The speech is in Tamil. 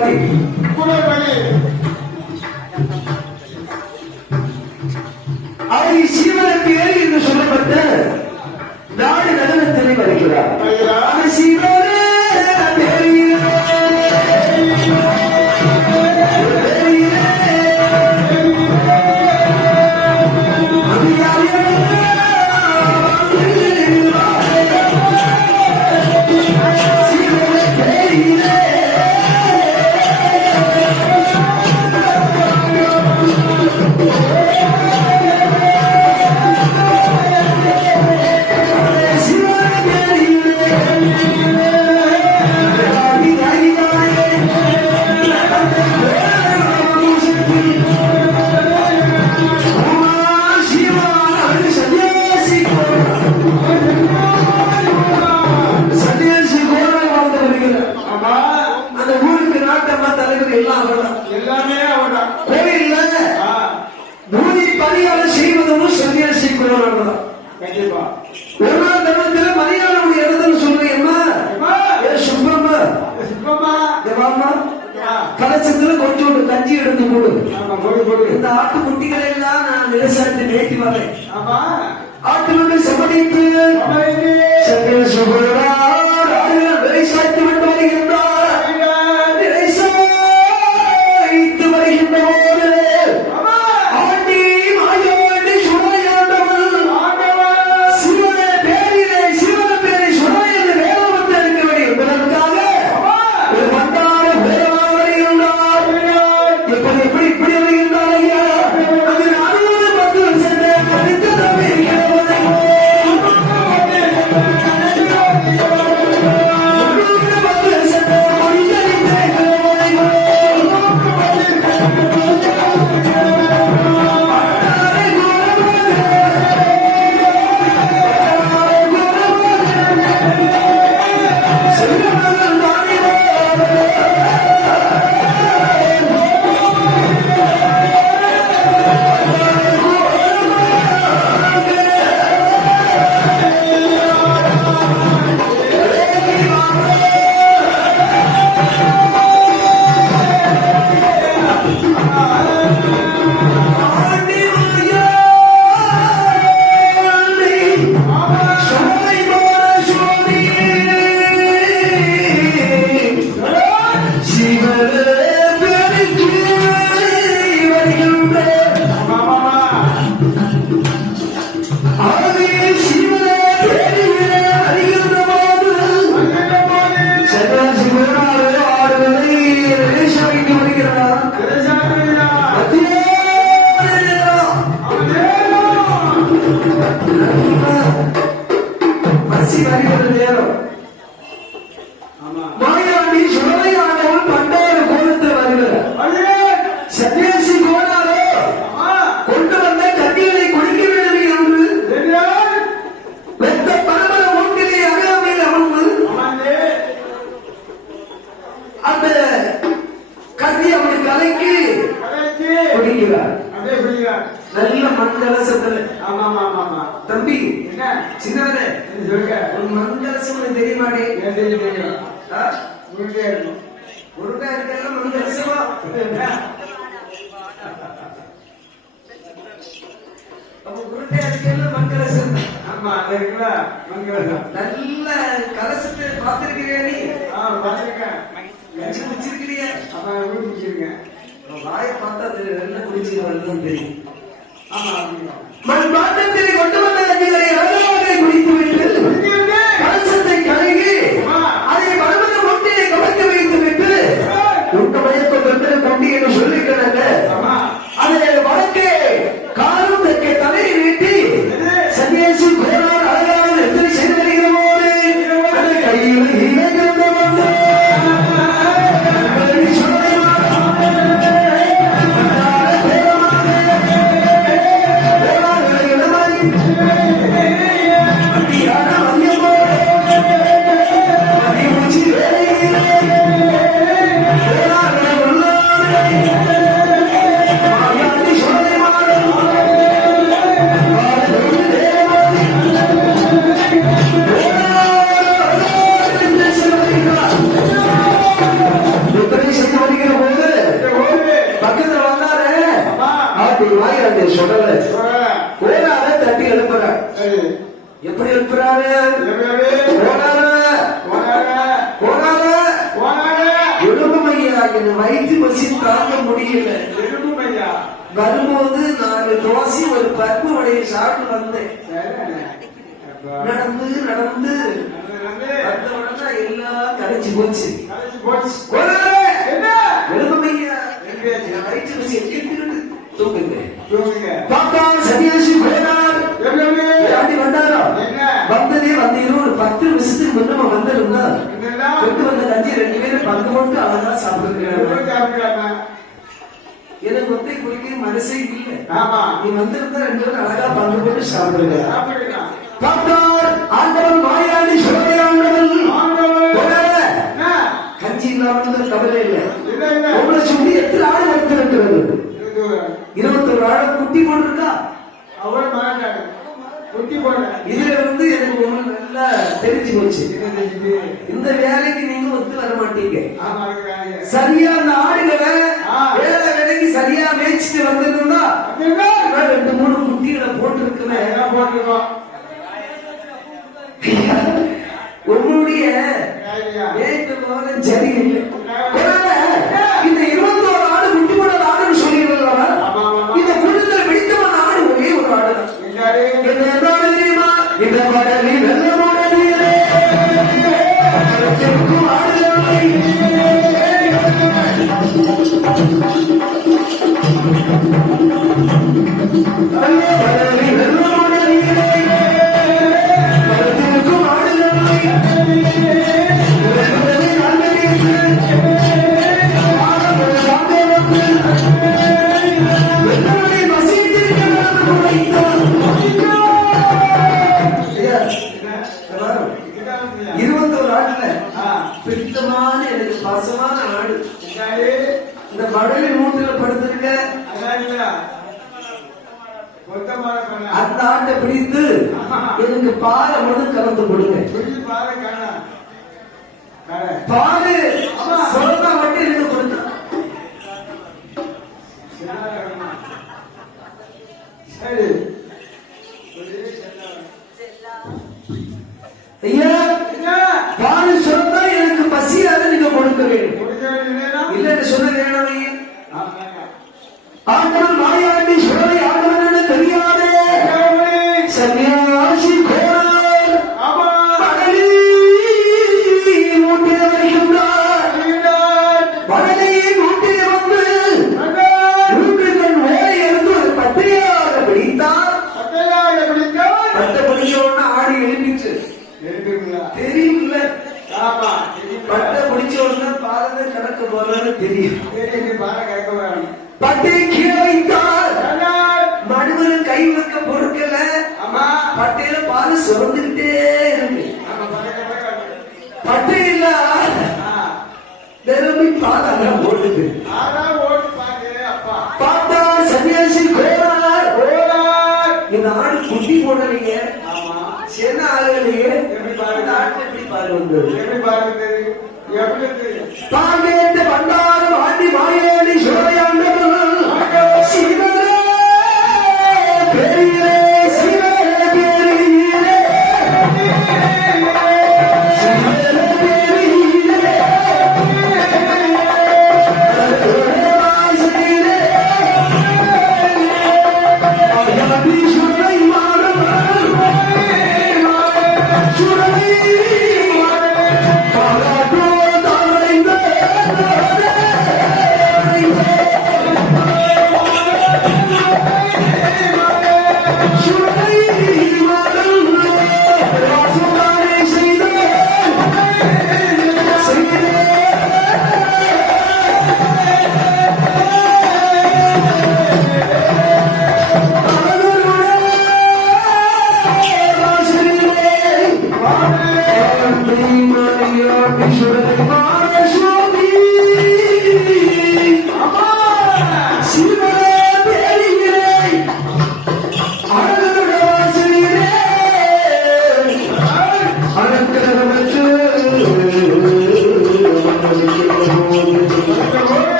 குணவதி குணவதி அவரை சிவனத்தியர் என்று சொல்லப்பட்ட நாடு நகரத்திலே வருகிறார். அந்த ஊருக்கு நாட்டம்மா தலைவர் எல்லாம் அவர்தான் எல்லாமே அவர்தான். கோயில்ல ஆ, பூமி பணியாளர் செய்வதும் சன்னியாசி கோரம் தான் கண்டிப்பா. ஒரு நாள் தினத்துல மரியாதை இடத்துல சொல்றீங்கம்மா சுப்பம்மா. சுப்பம்மா. தேவாம்மா ஆ, கலச்சத்துல கொஞ்சோண்டு கஞ்சி எடுத்து போடு இந்த ஆட்டு குட்டிகளை எல்லாம் நான் விவசாயத்தை நேற்றி வரேன். சமணித்து அம்மாவுக்கு சங்கர சுகரார் மாயாண்டி சுடலை ஆண்டவன் கோலத்தில் வருகிறார். சன்னியாசி கோலாரோ கொண்டு வந்த கண்ணிகளை குடிக்க வேண்டும் என்று வெத்த பரமர ஒன்றிலே அருகாமையில் அமர்ந்து அந்த கல்வி அவனுக்கு கலைக்கு குடிக்கிறார். நல்ல மண் கலசத்துல தம்பி சின்னவனே தெரியுமாடே ஆ? முருகா இருக்கெல்லாம் மண் கலசமா அப்ப முருகா இருக்கெல்லாம் மண் கலசம் நல்ல கலசத்தை பார்த்திருக்கிறியா நீ கஞ்சி குடிச்சிருக்கிறியா வாயை பார்த்தா தெரியும் என்ன குடிச்சு தெரியும் தெரியும் மண் பாத்திரத்தை கொண்டு வந்த கஞ்சிகளை எப்படி இருக்கிறாரு? எலும்புமையா என்ன வயிற்று பசி தாங்க முடியல. எலும்புமையா வரும்போது நாலு தோசை ஒரு பருப்பு வடையை சாப்பிட்டு வந்தேன். நடந்து நடந்து. வந்த உடனே எல்லாம் கடைச்சு போச்சு. எலும்புமையா வயிற்று பசி கேட்டுக்கிட்டு தூங்குங்க. வந்து ஒரு பத்து நிமிஷத்துக்கு முன்னமா வந்திருந்தா என்னெல்லாம்? கொண்டு வந்த கஞ்சி ரெண்டு பேரும் பங்கு போட்டு அழகா சாப்பிடுறாங்க? எனக்கு ஒத்தை குடிக்க மனசே இல்லை ஆமா. நீ வந்திருந்தா ரெண்டு பேரும் அழகா பங்கு போட்டு சாப்பிடுங்க ஆண்டவன். போனாரே. என்ன? கஞ்சி இல்லாமல் கவலை இல்லை. உங்களை சொல்லி எத்தனை ஆடு வளர்த்திருக்கிறது இது இருபத்தொரு ஆடு குட்டி போட்டிருக்கா அவள். குட்டி போட. இதுல வந்து எனக்கு நல்லா தெரிஞ்சு போச்சு? இந்த வேலைக்கு நீங்க ஒத்து வர மாட்டீங்க. சரியா அந்த ஆடுகளை. வேலை வேலைக்கு சரியா மேய்ச்சிட்டு வந்திருந்தா ரெண்டு மூணு குட்டிகளை என்ன போட்டிருக்கோம்? உன்னுடைய ஐயா. ஏற்றமான பாலை மட்டும் கலந்து கொடுங்க. பாலு சொன்னா மட்டும் கொடுத்தா. சின்னதா சரி. பால் சுரந்துகிட்டே இருக்கு. பட்டையில. நிரம்பி பால் அங்க ஓடுது. பார்த்தா சன்னியாசி கோரார் ஓடார். இந்த ஆடு குட்டி ஆமா. என்ன ஆகலையே எப்படி பாரு? இந்த ஆட்டு எப்படி வந்தது எப்படி பாரு தெரியும்? எப்படி பண்டார